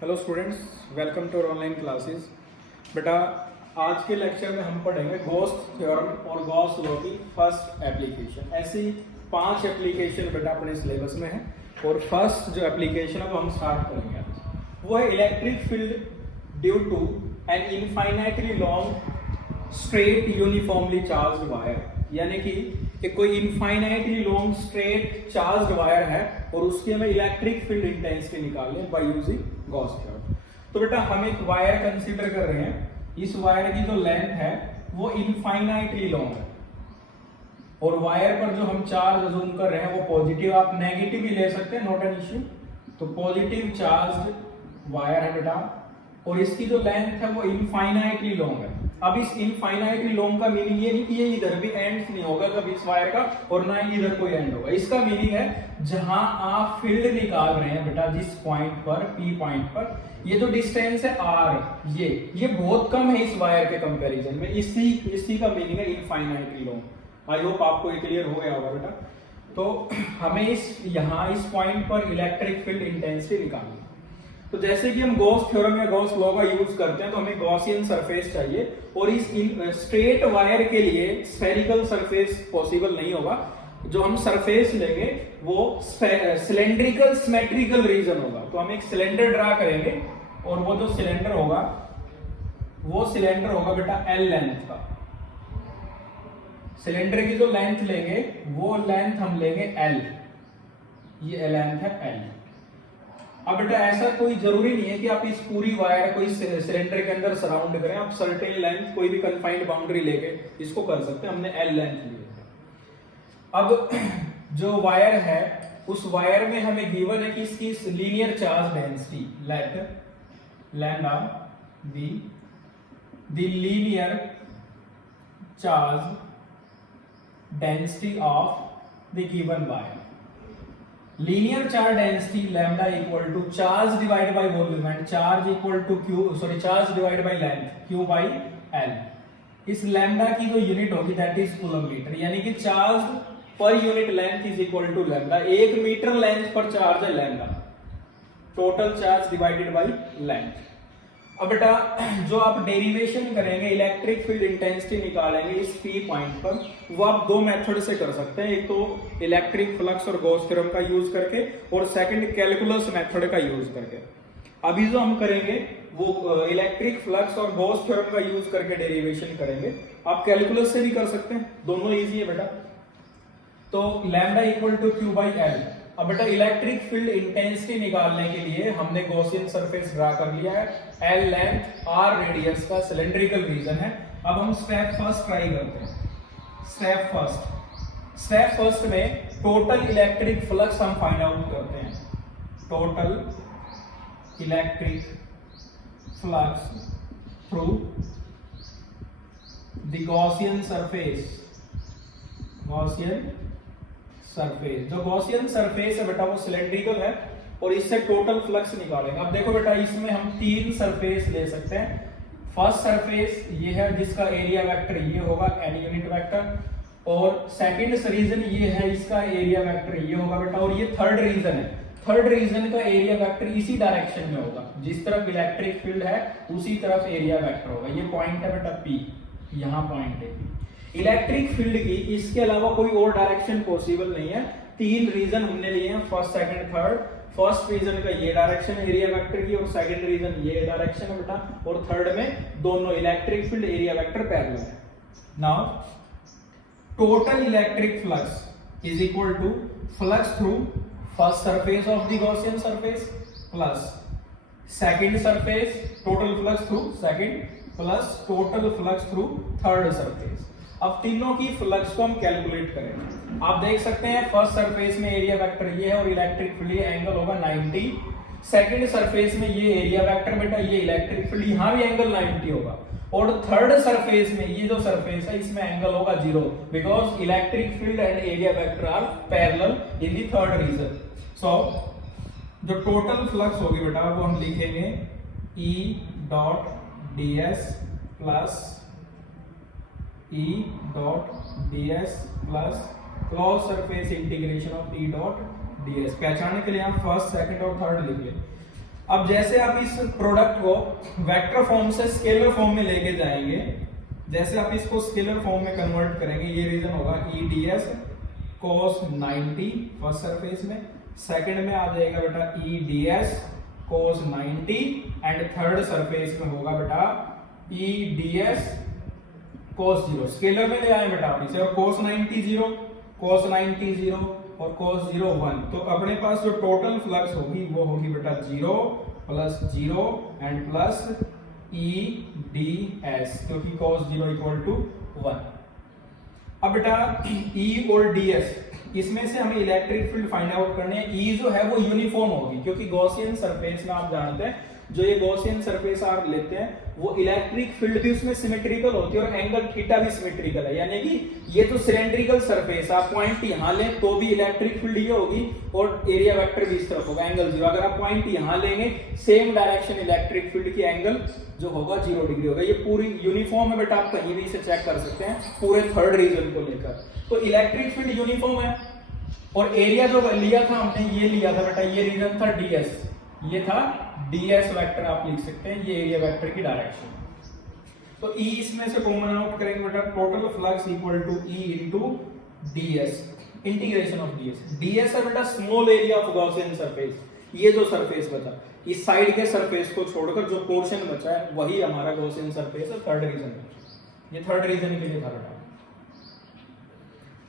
Hello students, welcome to online classes. बेटा आज के लेक्चर में हम पढ़ेंगे गॉस थ्योरम और गॉस लॉ की फर्स्ट एप्लीकेशन। ऐसी 5 एप्लीकेशन बेटा अपने सिलेबस में है और फर्स्ट जो एप्लीकेशन है वो हम स्टार्ट करेंगे आज। वो है electric field due to an infinitely long straight uniformly charged wire, यानी कि कोई infinitely long straight charged wire है और उसकी हमें इलेक्ट्रिक फील्ड इंटेंसिटी निकालनी है बाय यूजिंग गॉस थ्योरम। तो बेटा हम एक वायर कंसीडर कर रहे हैं, इस वायर की जो लेंथ है वो इनफाइनाइटली लॉन्ग है और वायर पर जो हम चार्ज अज्यूम कर रहे हैं वो पॉजिटिव, आप नेगेटिव भी ले सकते हैं, नॉट एन इश्यू। तो पॉजिटिव चार्ज्ड वायर है बेटा और इसकी जो लेंथ है वो इनफाइनाइटली लॉन्ग है। अब इस इनफाइनाइटली लॉन्ग का मीनिंग ये नहीं कि ये इधर भी एंड नहीं होगा कभी इस वायर का और ना ही इधर कोई एंड होगा। इसका मीनिंग है जहां आप फील्ड निकाल रहे हैं बेटा, जिस पॉइंट पर P पॉइंट पर, ये जो डिस्टेंस है R, ये बहुत कम है इस वायर के कंपैरिजन में। इसी का मीनिंग है इनफाइनाइटली लॉन्ग। आई होप आपको ये क्लियर हो गया होगा बेटा। तो हमें इस पॉइंट पर इलेक्ट्रिक फील्ड इंटेंसिटी निकालनी है। तो जैसे कि हम गॉस थ्योरम या गॉस लॉ का यूज करते हैं तो हमें गॉसियन सरफेस चाहिए और इस स्ट्रेट वायर के लिए स्फेरिकल सरफेस पॉसिबल नहीं होगा। जो हम सरफेस लेंगे वो सिलेंड्रिकल सिमेट्रिकल रीजन होगा। तो हम एक सिलेंडर ड्रा करेंगे और वो जो सिलेंडर होगा वो सिलेंडर होगा बेटा L लेंथ का। सिलेंडर की जो लेंथ लेंगे वो लेंथ हम लेंगे L, ये लेंथ है L। अब बेटा ऐसा कोई जरूरी नहीं है कि आप इस पूरी वायर को इस सिलेंडर के अंदर सराउंड करें। आप सर्टेन लेंथ कोई भी कन्फाइंड बाउंड्री लेके इसको कर सकते हैं। हमने L लेंथ ली है। अब जो वायर है उस वायर में हमें गिवन है कि इसकी linear charge density let lambda the linear charge density of the given wire. Linear charge density lambda equal to charge divide by volume and charge equal to charge divide by length Q by L। इस lambda की जो unit होगी that is coulomb metre, यानी कि charge per unit length is equal to lambda. 1 metre length पर charge है लैम्डा, total charge divided by length. अब बेटा जो आप डेरिवेशन करेंगे, इलेक्ट्रिक फील्ड इंटेंसिटी निकालेंगे इस P पॉइंट पर, वो आप 2 मेथड से कर सकते हैं। एक तो इलेक्ट्रिक फ्लक्स और गॉस थ्योरम का यूज करके और सेकंड कैलकुलस मेथड का यूज करके। अभी जो हम करेंगे वो इलेक्ट्रिक फ्लक्स और गॉस थ्योरम का यूज करके डेरिवेशन करेंगे। आप कैलकुलस से भी कर सकते हैं, दोनों इजी है बेटा। तो lambda equal to Q by L। अब बेटा इलेक्ट्रिक फील्ड इंटेंसिटी निकालने के लिए हमने गॉसियन सरफेस ड्रा कर लिया है। L लेंथ, R रेडियस का सिलेंड्रिकल रीजन है। अब हम स्टेप फर्स्ट ट्राई करते हैं। स्टेप फर्स्ट में टोटल इलेक्ट्रिक फ्लक्स हम फाइंड आउट करते हैं। Total electric flux through the Gaussian surface. जो गॉसियन सरफेस है बेटा वो सिलेंड्रिकल है और इससे टोटल फ्लक्स निकालेंगे। अब देखो बेटा इसमें हम 3 सरफेस ले सकते हैं। फर्स्ट सरफेस ये है जिसका एरिया वेक्टर ये होगा n यूनिट वेक्टर, और सेकंड रीजन ये है, इसका एरिया वेक्टर ये होगा बेटा, और ये थर्ड रीजन है। थर्ड रीजन का एरिया वेक्टर इसी डायरेक्शन में होगा, जिस तरफ इलेक्ट्रिक फील्ड है उसी तरफ एरिया वेक्टर होगा। ये पॉइंट है बेटा P, यहाँ पॉइंट है P। इलेक्ट्रिक फील्ड की इसके अलावा कोई और डायरेक्शन पॉसिबल नहीं है। 3 रीजन हमने लिए हैं, first second third. First region का ये डायरेक्शन एरिया वेक्टर की और सेकंड रीजन ये डायरेक्शन है बेटा, और थर्ड में दोनों electric field area vector parallel है। Now total electric flux is equal to flux through first surface of the Gaussian surface plus second surface, total flux through second plus total flux through third surface. अब तीनों की flux को हम calculate करेंगे। आप देख सकते हैं फर्स्ट सरफेस में एरिया वेक्टर ये है और इलेक्ट्रिक फील्ड ये एंगल होगा 90। सेकंड सरफेस में ये एरिया वेक्टर बेटा, ये इलेक्ट्रिक फील्ड, यहां भी एंगल 90 होगा, और थर्ड सरफेस में ये जो सरफेस है इसमें एंगल होगा 0 because electric field and area vector are parallel in the third region. So जो टोटल फ्लक्स होगी बेटा वो हम लिखेंगे E dot ds plus E dot ds plus close surface integration of E dot ds। पहचानने के लिए आप फर्स्ट सेकंड और थर्ड लिख लें। अब जैसे आप इस प्रोडक्ट को वेक्टर फॉर्म से स्केलर फॉर्म में लेके जाएंगे, जैसे आप इसको स्केलर फॉर्म में कन्वर्ट करेंगे, ये रीजन होगा EDS cos 90 फर्स्ट सरफेस में, सेकंड में आ जाएगा बेटा EDS cos 90 and third surface में होगा बेटा EDS cos 0। स्केलर में ले आए बेटा आप इसे, और cos 90 0, cos 90 0 और cos 0 1। तो अपने पास जो टोटल फ्लक्स होगी वो होगी बेटा 0 प्लस 0 एंड प्लस EDS, क्योंकि cos 0 इक्वल टू 1। अब बेटा E और DS, इसमें से हमें इलेक्ट्रिक फील्ड फाइंड आउट करने हैं। E जो है वो यूनिफॉर्म होगी, क्योंकि गॉसियन सरफेस में आप जानते हैं जो ये गॉसियन सरफेस आप लेते हैं वो इलेक्ट्रिक फील्ड भी उसमें सिमेट्रिकल होती है और एंगल थीटा भी सिमेट्रिकल है, यानी कि ये तो सिलेंड्रिकल सरफेस आप पॉइंट यहां लें तो भी इलेक्ट्रिक फील्ड ये होगी और एरिया वेक्टर भी इस तरफ होगा एंगल 0। अगर आप पॉइंट यहां लेंगे सेम डायरेक्शन इलेक्ट्रिक फील्ड की एंगल जो होगा 0 डिग्री होगा। ये पूरी यूनिफॉर्म है बेटा, आप कहीं भी इसे चेक कर सकते हैं पूरे थर्ड रीजन को लेकर। तो इलेक्ट्रिक फील्ड यूनिफॉर्म है और एरिया जो लिया था हमने, ये लिया था बेटा, ये रीजन था DS, ये था DS वेक्टर आप लिख सकते हैं, ये एरिया वेक्टर की डायरेक्शन। तो E इसमें से कॉमन आउट करेंगे बेटा, total flux equal to E into DS, integration of DS है बेटा small area of Gaussian surface. ये जो सरफेस बचा, इस साइड के सरफेस को छोड़कर जो पोर्शन बचा है वही हमारा गॉसियन सरफेस है थर्ड रीजन में। ये थर्ड रीजन के लिए था बेटा।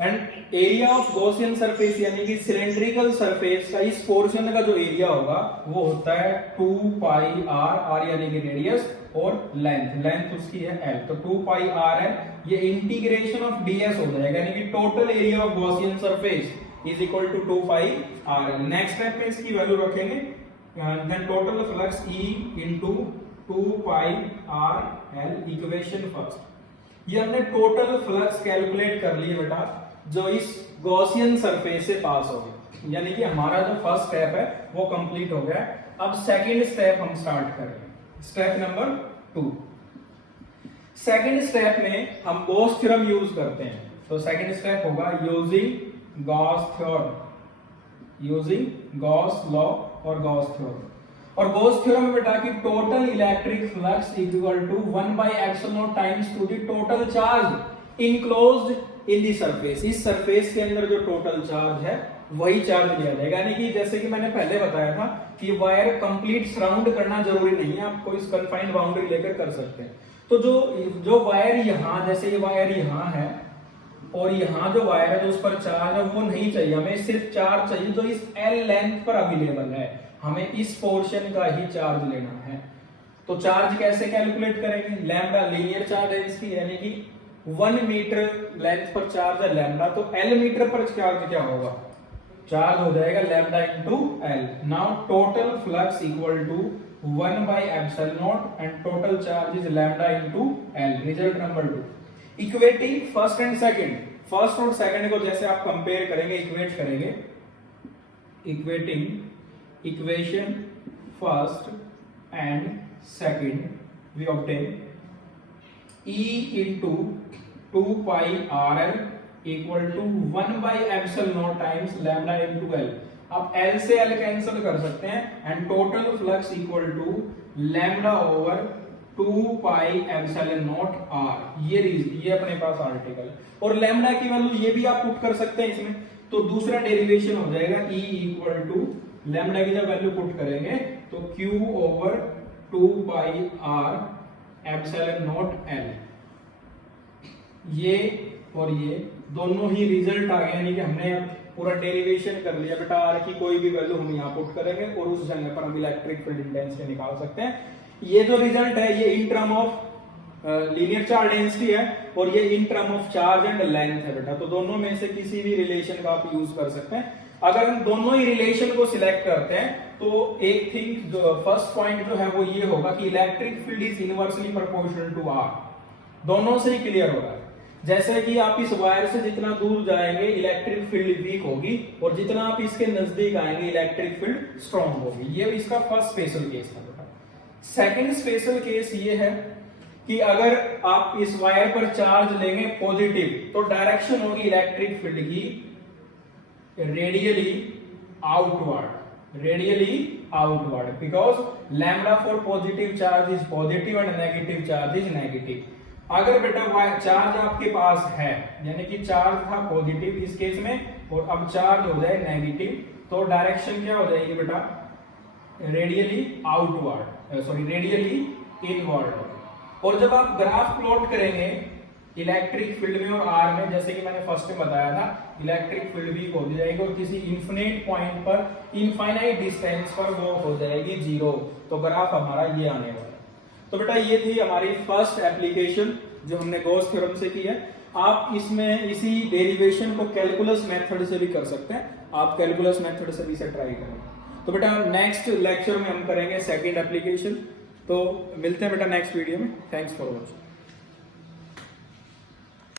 And area of Gaussian surface यानी कि सिलेंड्रिकल सरफेस का इस पोर्शन का जो एरिया होगा वो होता है 2 पाई r यानी कि रेडियस और लेंथ उसकी है L, तो 2 पाई r है। ये इंटीग्रेशन ऑफ ds हो जाएगा, यानी कि total area of Gaussian surface is equal to 2 pi r। Next step में इसकी वैल्यू रखेंगे, then total flux E into 2 pi r L, equation first. ये हमने टोटल फ्लक्स कैलकुलेट कर लिए बेटा जो इस गॉसियन सरफेस से पास हो गया, यानी कि हमारा जो फर्स्ट स्टेप है वो कंप्लीट हो गया। अब सेकंड स्टेप हम स्टार्ट करेंगे, स्टेप नंबर 2। सेकंड स्टेप में हम गॉस थ्योरम यूज करते हैं। तो सेकंड स्टेप होगा using Gauss theorem, using Gauss law और गॉस थ्योरम। और गॉस थ्योरम में बेटा कि total electric flux equal to 1 by epsilon naught times to the total charge enclosed in the surface. इस सरफेस के अंदर जो टोटल चार्ज है वही चार्ज लिया जाएगा, यानी कि जैसे कि मैंने पहले बताया था कि वायर कंप्लीट सराउंड करना जरूरी नहीं है, आपको इस कन्फाइंड बाउंड्री लेकर कर सकते हैं। तो जो वायर यहाँ, जैसे ये वायर यहाँ है और यहाँ जो वायर है जो उस पर चार्ज है वो नहीं चाहिए हमें, सिर्फ चार्ज चाहिए जो इस L लेंथ पर अवेलेबल है, हमें इस पोर्शन का ही चार्ज लेना है। तो चार्ज कैसे कैलकुलेट करेंगे, लैम्डा लीनियर चार्ज है इसकी, यानी कि 1 मीटर लेंथ पर चार्ज है लैम्डा, तो L मीटर पर चार्ज क्या होगा, चार्ज हो जाएगा lambda into L। Now total flux equal to 1 by epsilon naught and total charge is lambda into L। Result number 2। Equating first and second, first और second को जैसे आप कंपेयर करेंगे, इक्वेट करेंगे, equating equation first and second we obtain E into 2 pi RL equal to 1 by epsilon naught times lambda into L। आप L से L cancel कर सकते हैं and total flux equal to lambda over 2 pi epsilon naught R। ये अपने पास article, और lambda की वैल्यू ये भी आप पुट कर सकते हैं इसमें, तो दूसरा डेरिवेशन हो जाएगा E इक्वल टू लैम्डा की जब वैल्यू पुट करेंगे तो Q over 2 pi R epsilon not L। ये और ये दोनों ही रिजल्ट आ गए, यानी कि हमने पूरा डेरिवेशन कर लिया बेटा। R की कोई भी वैल्यू हम यहाँ पुट करेंगे और उस जगह पर हम इलेक्ट्रिक फील्ड इंटेंसिटी निकाल सकते हैं। ये जो रिजल्ट है ये in term of linear charge density है और ये in term of charge and length है बेटा। तो दोनों में से किसी भी रिलेशन का आप यूज कर सकते हैं। अगर हम दोनों ही रिलेशन को सिलेक्ट करते हैं तो एक थिंग जो फर्स्ट पॉइंट जो है वो ये होगा कि electric field is inversely proportional to R। दोनों से ही क्लियर होगा, जैसे कि आप इस वायर से जितना दूर जाएंगे इलेक्ट्रिक फील्ड वीक होगी और जितना आप इसके नजदीक आएंगे इलेक्ट्रिक फील्ड स्ट्रॉन्ग होगी। ये इसका फर्स्ट स्पेशल केस है बेटा। सेकंड स्पेशल केस ये है कि अगर आप इस वायर पर चार्ज लेंगे पॉजिटिव तो डायरेक्शन होगी इलेक्ट्रिक फील्ड की radially outward because lambda for positive charge is positive and negative charge is negative। अगर बेटा चार्ज आपके पास है, यानी कि चार्ज था पॉजिटिव इस केस में और अब चार्ज हो जाए नेगेटिव, तो डायरेक्शन क्या हो जाएगी बेटा, radially outward, sorry radially inward. और जब आप ग्राफ प्लॉट करेंगे इलेक्ट्रिक फील्ड में और आर में, जैसे कि मैंने फर्स्ट में बताया था, इलेक्ट्रिक फील्ड भी हो जाएगी और किसी इन्फिनिट पॉइंट पर, इनफाइनाइट डिस्टेंस पर वो हो जाएगी जीरो, तो ग्राफ हमारा ये आने वाला है। तो बेटा ये थी हमारी फर्स्ट एप्लीकेशन जो हमने गॉस थ्योरम से की है। आप इसमें इसी डेरिवेशन को कैलकुलस मेथड से भी कर सकते हैं, आप कैलकुलस मेथड से भी इसे ट्राई करें। तो बेटा नेक्स्ट लेक्चर में हम करेंगे सेकंड एप्लीकेशन। तो मिलते हैं बेटा नेक्स्ट वीडियो में। Thanks for watching.